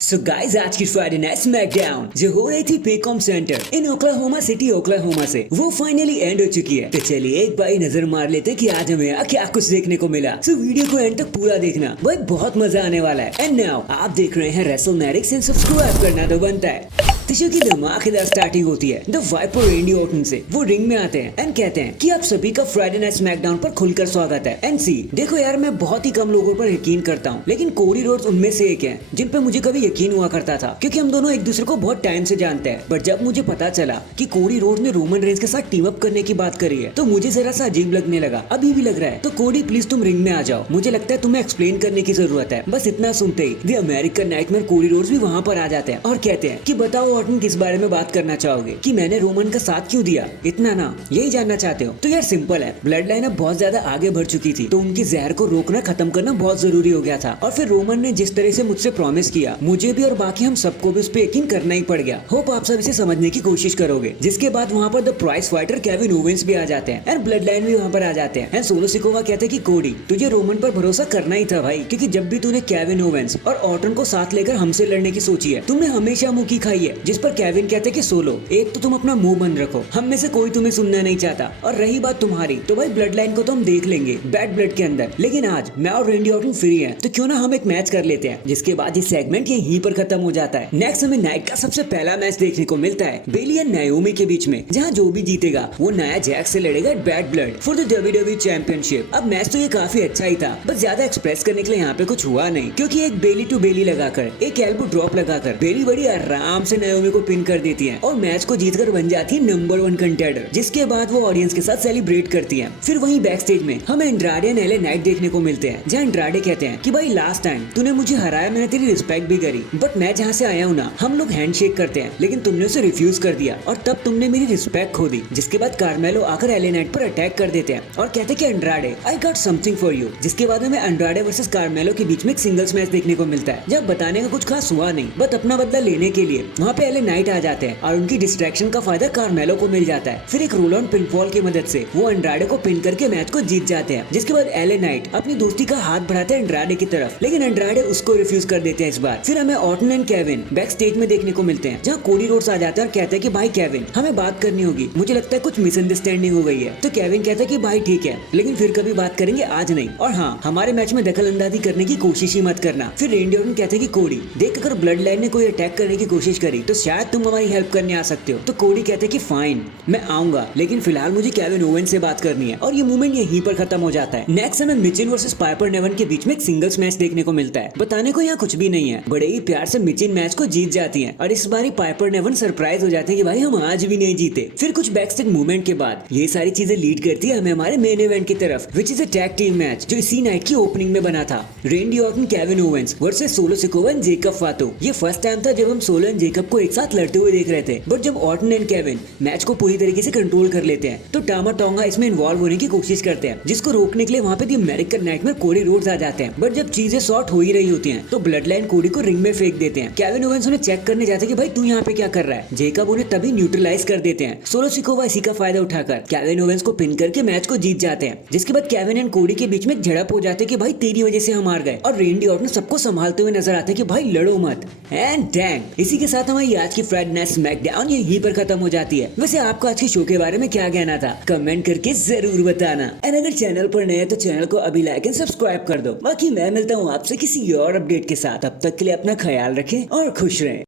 So guys आज की Friday night SmackDown जो हो रही थी पेकॉम सेंटर इन ओक्लाहोमा सिटी ओक्लाहोमा से वो फाइनली एंड हो चुकी है। तो चलिए एक बार नजर मार लेते कि आज हमें क्या कुछ देखने को मिला। सो वीडियो को एंड तक पूरा देखना भाई, बहुत मजा आने वाला है। एंड नाउ आप देख रहे हैं रेसलमैनिक्स एंड सब्सक्राइब करना तो बनता है। तो शो की धमाकेदार स्टार्टिंग होती है द वाइपर रेंडी ऑर्टन से। वो रिंग में आते हैं एंड कहते हैं कि आप सभी का फ्राइडे नाइट स्मैकडाउन पर खुलकर स्वागत है। एंड सी देखो यार, मैं बहुत ही कम लोगों पर यकीन करता हूँ, लेकिन कोडी रोड्स उनमें से एक है जिन पे मुझे कभी यकीन हुआ करता था, क्योंकि हम दोनों एक दूसरे को बहुत टाइम से जानते हैं। बट जब मुझे पता चला कि कोडी रोड्स ने रोमन रेंज के साथ टीम अप करने की बात करी है तो मुझे जरा सा अजीब लगने लगा। अभी भी लग रहा है। तो कोडी प्लीज तुम रिंग में आ जाओ, मुझे लगता है तुम्हें एक्सप्लेन करने की जरूरत है। बस इतना सुनते ही the American nightmare Cody Rhodes भी वहाँ पर आ जाते हैं और कहते हैं कि बताओ ऑर्टन किस बारे में बात करना चाहोगे, कि मैंने रोमन का साथ क्यों दिया, इतना ना यही जानना चाहते हो। तो यार सिंपल है, ब्लड लाइन अब बहुत ज्यादा आगे बढ़ चुकी थी तो उनकी जहर को रोकना खत्म करना बहुत जरूरी हो गया था। और फिर रोमन ने जिस तरह से मुझसे प्रॉमिस किया, मुझे भी और बाकी हम सबको भी उस पर यकीन करना ही पड़ गया। होप आप सब इसे समझने की कोशिश करोगे। जिसके बाद वहाँ पर the price fighter Kevin Owens भी आ जाते हैं एंड ब्लड लाइन भी वहाँ पर आ जाते हैं। एंड सोलो सिकोवा कहते हैं कि कोडी तुझे रोमन पर भरोसा करना ही था भाई, क्योंकि जब भी तूने केविन ओवेंस और ऑर्टन को साथ लेकर हमसे लड़ने की सोची है तुमने हमेशा मुंह की खाई है। जिस पर केविन कहते हैं कि सोलो एक तो तुम अपना मुंह बंद रखो, हम में से कोई तुम्हें सुनना नहीं चाहता। और रही बात तुम्हारी, तो भाई ब्लड लाइन को तो हम देख लेंगे बैड ब्लड के अंदर, लेकिन आज मैं और रेंडी ऑर्टन फ्री हैं, तो क्यों ना हम एक मैच कर लेते हैं। जिसके बाद ये सेगमेंट यहीं पर खत्म हो जाता है। नेक्स्ट हमें नाइट का सबसे पहला मैच देखने को मिलता है बेली एंड नायोमी के बीच में, जहाँ जो भी जीतेगा वो नया जैक से लड़ेगा bad blood for the WWE championship. अब मैच तो ये काफी अच्छा ही था, बस ज्यादा एक्सप्रेस करने के लिए यहाँ पे कुछ हुआ नहीं, क्योंकि एक बेली टू बेली लगाकर एक एल्बो ड्रॉप लगाकर बेली बड़ी आराम से नायोमी को पिन कर देती है और मैच को जीतकर बन जाती है नंबर 1 कंटेंडर। जिसके बाद वो ऑडियंस के साथ सेलिब्रेट करती है। फिर वहीं बैक स्टेज में हमें एंड्राडे एंड एले नाइट देखने को मिलते हैं, जहाँ एंड्राडे कहते हैं कि भाई लास्ट टाइम तूने मुझे हराया, मैंने तेरी रिस्पेक्ट भी करी, बट मैं जहाँ से आया हूँ ना, हम लोग हैंडशेक करते हैं, लेकिन तुमने उसे रिफ्यूज कर दिया और तब तुमने मेरी रिस्पेक्ट खो दी। जिसके बाद कार्मेलो आकर एले नाइट पर अटैक कर देते हैं और कहते हैं कि Andrade I got something for you. जिसके बाद हमें एंड्राडे वर्सेस कार्मेलो के बीच में एक सिंगल्स मैच देखने को मिलता है, जब बताने का कुछ खास हुआ नहीं, बट अपना बदला लेने के लिए वहाँ पे एले नाइट आ जाते हैं और उनकी डिस्ट्रैक्शन का फायदा कार्मेलो को मिल जाता है। फिर एक रोल ऑन पिनफॉल की मदद से वो एंड्राडे को पिन करके मैच को जीत जाते हैं। जिसके बाद एले नाइट अपनी दोस्ती का हाथ बढ़ाते हैं एंड्राडे की तरफ, लेकिन एंड्राडे उसको रिफ्यूज कर देते हैं इस बार। फिर हमें Orton and Kevin back stage में देखने को मिलते हैं, जहाँ कोडी रोड्स आ जाता है और कहते हैं कि भाई केविन हमें बात करनी होगी, मुझे लगता है कुछ मिसअंडरस्टैंडिंग हो गई है। तो केविन कहता है कि भाई ठीक है, लेकिन फिर कभी बात करेंगे, आज नहीं। और हाँ, हमारे मैच में दखल अंदाजी करने की कोशिश ही मत करना। फिर रेंडी ऑर्टन कहते हैं कि कोडी देख, अगर ब्लड लाइन ने कोई अटैक करने की कोशिश करी तो शायद तुम हमारी हेल्प करने आ सकते हो। तो कोडी कहते हैं कि फाइन मैं आऊंगा, लेकिन फिलहाल मुझे केविन ओवेन से बात करनी है। और ये मूवमेंट यहीं पर खत्म हो जाता है। नेक्स्ट हमें मिचिन वर्सेस पाइपर नेवन के बीच में एक सिंगल्स मैच देखने को मिलता है। बताने को यहाँ कुछ भी नहीं है, बड़े ही प्यार से मिचिन मैच को जीत जाती है और इस बार पाइपर नेवन सरप्राइज हो जाते हैं कि भाई हम आज भी नहीं जीते। फिर कुछ बैक स्टेज मूवमेंट के बाद ये सारी चीजें लीड करती है हमें हमारे मेन इवेंट की तरफ, which is a tag team match जो इसी नाइट की ओपनिंग में बना था। Randy Orton Kevin Owens versus Solo Sikoa and Jacob Fatu. ये फर्स्ट टाइम था जब हम सोलो एंड जेकब को एक साथ लड़ते हुए देख रहे थे, बट जब ऑर्टन एंड केविन मैच को पूरी तरीके से कंट्रोल कर लेते हैं तो टामा टोंगा इसमें इन्वॉल्व होने की कोशिश करते हैं, जिसको रोकने के लिए वहाँ पे the American nightmare Cody Rhodes आ जाते हैं। बट जब चीजें सॉर्ट हो ही रही होती हैं तो ब्लड लाइन कोडी को रिंग में फेंक देते हैं। केविन ओवेंस उन्हें चेक करने जाते हैं कि भाई तू यहाँ पे क्या कर रहा है। जेकब उन्हें तभी न्यूट्रलाइज कर देते हैं। सोलो सिकोवा इसी का फायदा उठाकर केविन ओवेंस को पिन करके मैच को जीत जाते हैं। जिसके बाद केविन एंड कोडी के बीच में झड़प हो जाती है कि भाई तेरी वजह से हम हार गए, और रेंडी ऑर्टन सबको संभालते हुए नजर आते हैं कि भाई लड़ो मत। एंड डैंग, इसी के साथ हमारी आज की फ्राइडे नाइट स्मैकडाउन यहीं पर खत्म हो जाती है। वैसे आपको आज के शो के बारे में क्या कहना था, कमेंट करके जरूर बताना। एंड अगर चैनल पर नए हैं तो चैनल को अभी लाइक एंड सब्सक्राइब कर दो। बाकी मैं मिलता हूँ आपसे किसी और अपडेट के साथ, तब तक के लिए अपना ख्याल रखें और खुश रहें।